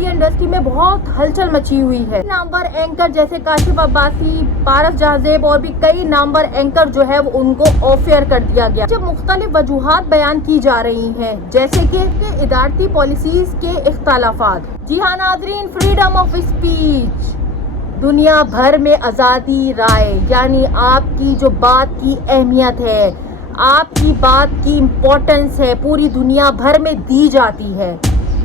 Media industry में बहुत हलचल मची हुई है। नामवर एंकर जैसे काशिफ अब्बासी, पारस जहाजेब और भी कई नामवर एंकर जो है वो उनको ऑफ एयर कर दिया गया। जब मुख्तलिफ वजूहात बयान की जा रही हैं, जैसे कि इदारती पॉलिसीज के इख्तलाफात। जी हाँ नाज़रीन, फ्रीडम ऑफ स्पीच, दुनिया भर में आज़ादी राय यानी आपकी जो बात की अहमियत है, आपकी बात की इम्पोर्टेंस है, पूरी दुनिया भर में दी जाती है।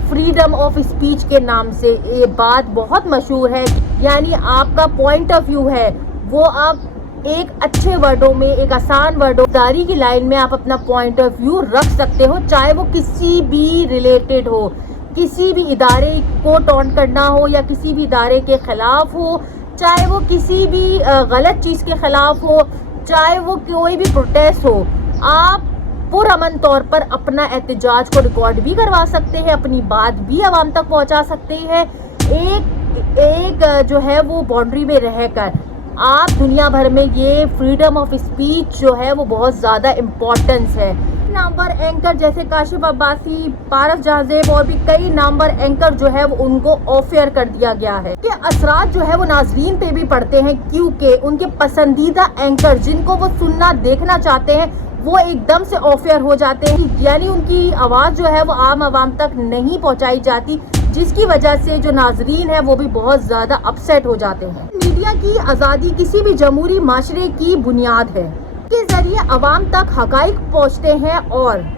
फ्रीडम ऑफ स्पीच के नाम से ये बात बहुत मशहूर है, यानी आपका पॉइंट ऑफ व्यू है वो आप एक अच्छे वर्डों में, एक आसान वर्डों दारी की लाइन में आप अपना पॉइंट ऑफ व्यू रख सकते हो, चाहे वो किसी भी रिलेटेड हो, किसी भी इदारे को टॉन्ट करना हो या किसी भी इदारे के ख़िलाफ़ हो, चाहे वो किसी भी गलत चीज़ के ख़िलाफ़ हो, चाहे वो कोई भी प्रोटेस्ट हो। आप पुरअमन तौर पर अपना एहतजाज को रिकॉर्ड भी करवा सकते हैं, अपनी बात भी आवाम तक पहुंचा सकते हैं। एक जो है वो बाउंड्री में रहकर आप दुनिया भर में ये फ्रीडम ऑफ स्पीच जो है वो बहुत ज़्यादा इम्पोर्टेंस है। नामवर एंकर जैसे काशिफ अब्बासी, पारस जहाजेब और भी कई नामवर एंकर जो है वो उनको ऑफ एयर कर दिया गया है। कि असरात जो है वो नाजरीन पे भी पड़ते हैं, क्योंकि उनके पसंदीदा एंकर जिनको वो सुनना देखना चाहते हैं वो एकदम से ऑफ एयर हो जाते हैं, यानी उनकी आवाज़ जो है वो आम आवाम तक नहीं पहुंचाई जाती, जिसकी वजह से जो नाजरीन है वो भी बहुत ज़्यादा अपसेट हो जाते हैं। मीडिया की आज़ादी किसी भी जमहूरी माशरे की बुनियाद है, के ज़रिए आवाम तक हक़ाइक़ पहुँचते हैं और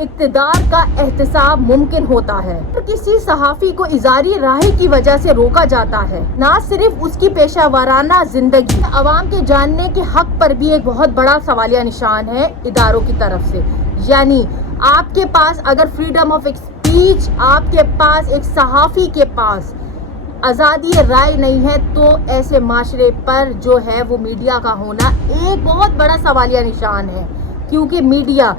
इक़्तिदार का एहतसाब मुमकिन होता है। किसी सहाफ़ी को इज़ारी राय की वजह से रोका जाता है, ना सिर्फ उसकी पेशावराना जिंदगी, आवाम के जानने के हक पर भी एक बहुत बड़ा सवालिया निशान है इदारों की तरफ से। यानी आपके पास अगर फ्रीडम ऑफ स्पीच, आपके पास एक सहाफ़ी के पास आज़ादी राय नहीं है, तो ऐसे माशरे पर जो है वो मीडिया का होना एक बहुत बड़ा सवालिया निशान है, क्योंकि मीडिया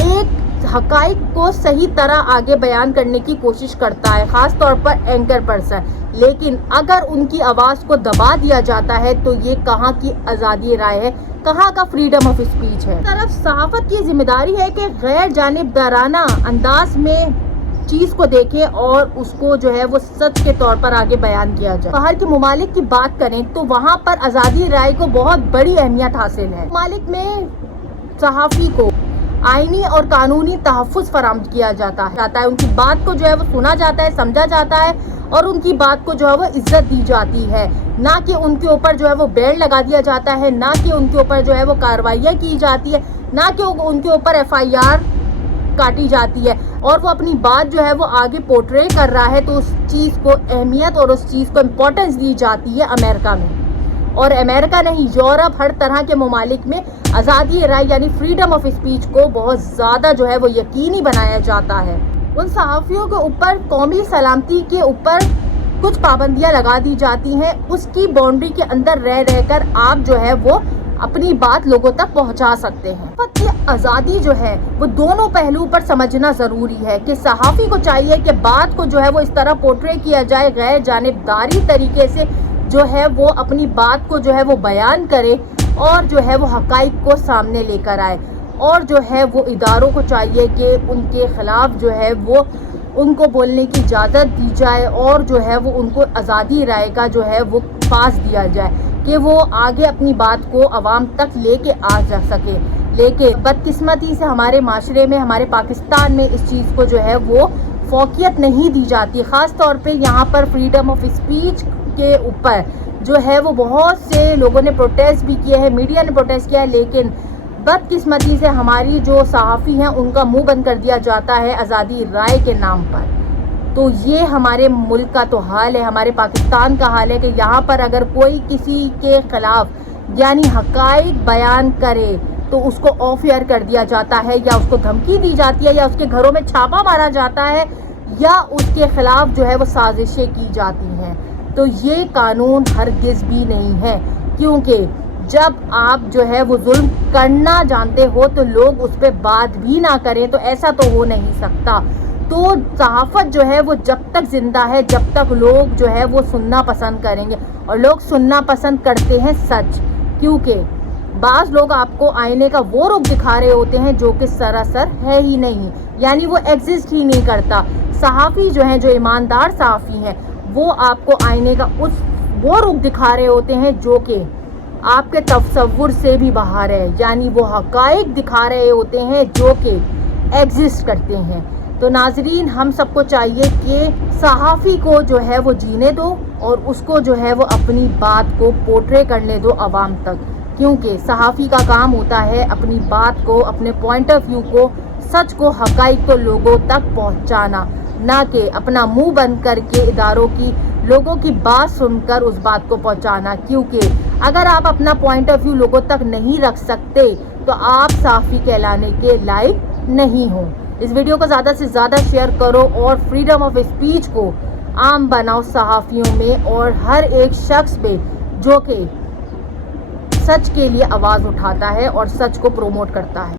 एक हक़ाइक़ को सही तरह आगे बयान करने की कोशिश करता है, ख़ास तौर पर एंकर पर्सन, लेकिन अगर उनकी आवाज़ को दबा दिया जाता है तो ये कहाँ की आज़ादी राय है, कहाँ का फ्रीडम ऑफ स्पीच है। तरफ सहाफ़त की जिम्मेदारी है कि गैर जानिबदाराना अंदाज में चीज़ को देखें और उसको जो है वो सच के तौर पर आगे बयान किया जाए। बाहर के ममालिक की बात करें तो वहाँ पर आज़ादी राय को बहुत बड़ी अहमियत हासिल है। ममालिक में सहाफ़ी को आईनी और कानूनी तहफ़्फ़ुज़ फराहम किया जाता है, उनकी बात को जो है वो सुना जाता है, समझा जाता है और उनकी बात को जो है वो इज्जत दी जाती है, ना कि उनके ऊपर जो है वो बैन लगा दिया जाता है, ना कि उनके ऊपर जो है वो कार्रवाइयाँ की जाती है, ना कि उनके ऊपर FIR काटी जाती है और वो अपनी बात जो है वो आगे पोर्ट्रे कर रहा है, तो उस चीज़ को अहमियत और उस चीज़ को इम्पोर्टेंस दी जाती है अमेरिका में। और अमेरिका नहीं, यूरोप, हर तरह के ममालिक में आज़ादी राय यानी फ्रीडम ऑफ स्पीच को बहुत ज़्यादा जो है वो यकीनी बनाया जाता है। उन सहाफ़ियों के ऊपर कौमी सलामती के ऊपर कुछ पाबंदियां लगा दी जाती हैं, उसकी बाउंड्री के अंदर रह कर आप जो है वो अपनी बात लोगों तक पहुंचा सकते हैं। की आज़ादी जो है वो दोनों पहलू पर समझना ज़रूरी है कि सहाफ़ी को चाहिए कि बात को जो है वो इस तरह पोर्ट्रे किया जाए, गैर जानिबदारी तरीके से जो है वो अपनी बात को जो है वो बयान करे और जो है वो हक़ाइक़ को सामने लेकर आए, और जो है वो इदारों को चाहिए कि उनके ख़िलाफ़ जो है वो उनको बोलने की इजाज़त दी जाए और जो है वो उनको आज़ादी राय का जो है वो पास दिया जाए कि वो आगे अपनी बात को आवाम तक लेके आ जा सके। लेकिन बदकिस्मती से हमारे माशरे में, हमारे पाकिस्तान में इस चीज़ को जो है वो फ़ौक़ियत नहीं दी जाती। ख़ास तौर पे यहाँ पर फ्रीडम ऑफ स्पीच के ऊपर जो है वो बहुत से लोगों ने प्रोटेस्ट भी किए हैं, मीडिया ने प्रोटेस्ट किया है, लेकिन बदकिस्मती से हमारी जो सहाफ़ी हैं उनका मुंह बंद कर दिया जाता है आज़ादी राय के नाम पर। तो ये हमारे मुल्क का तो हाल है, हमारे पाकिस्तान का हाल है कि यहाँ पर अगर कोई किसी के ख़िलाफ़ यानी हक़ाइक़ बयान करे तो उसको ऑफ एयर कर दिया जाता है, या उसको धमकी दी जाती है, या उसके घरों में छापा मारा जाता है, या उसके ख़िलाफ़ जो है वो साजिशें की जाती हैं। तो ये कानून हरगिज़ भी नहीं है, क्योंकि जब आप जो है वो जुल्म करना जानते हो तो लोग उस पर बात भी ना करें, तो ऐसा तो हो नहीं सकता। तो सहाफ़त जो है वो जब तक ज़िंदा है, जब तक लोग जो है वो सुनना पसंद करेंगे, और लोग सुनना पसंद करते हैं सच, क्योंकि बाज़ लोग आपको आईने का वो रूप दिखा रहे होते हैं जो कि सरासर है ही नहीं, यानी वो एग्जिस्ट ही नहीं करता। صحافی جو ہیں، جو ایماندار صحافی ہیں، وہ آپ کو آئینے کا وہ رخ دکھا رہے ہوتے ہیں جو کہ آپ کے تصور سے بھی باہر ہے، یعنی وہ حقائق دکھا رہے ہوتے ہیں جو کہ ایگزسٹ کرتے ہیں۔ تو ناظرین، ہم سب کو چاہیے کہ صحافی کو جو ہے وہ جینے دو اور اس کو جو ہے وہ اپنی بات کو پورٹرے کرنے دو عوام تک، کیونکہ صحافی کا کام ہوتا ہے اپنی بات کو، اپنے پوائنٹ آف ویو کو، سچ کو، حقائق کو لوگوں تک پہنچانا، نہ کہ اپنا منہ بند کر کے اداروں کی، لوگوں کی بات سن کر اس بات کو پہنچانا۔ کیونکہ اگر آپ اپنا پوائنٹ آف ویو لوگوں تک نہیں رکھ سکتے تو آپ صحافی کہلانے کے لائق نہیں ہوں۔ اس ویڈیو کو زیادہ سے زیادہ شیئر کرو اور فریڈم آف اسپیچ کو عام بناؤ صحافیوں میں اور ہر ایک شخص پہ جو کہ سچ کے لیے آواز اٹھاتا ہے اور سچ کو پروموٹ کرتا ہے۔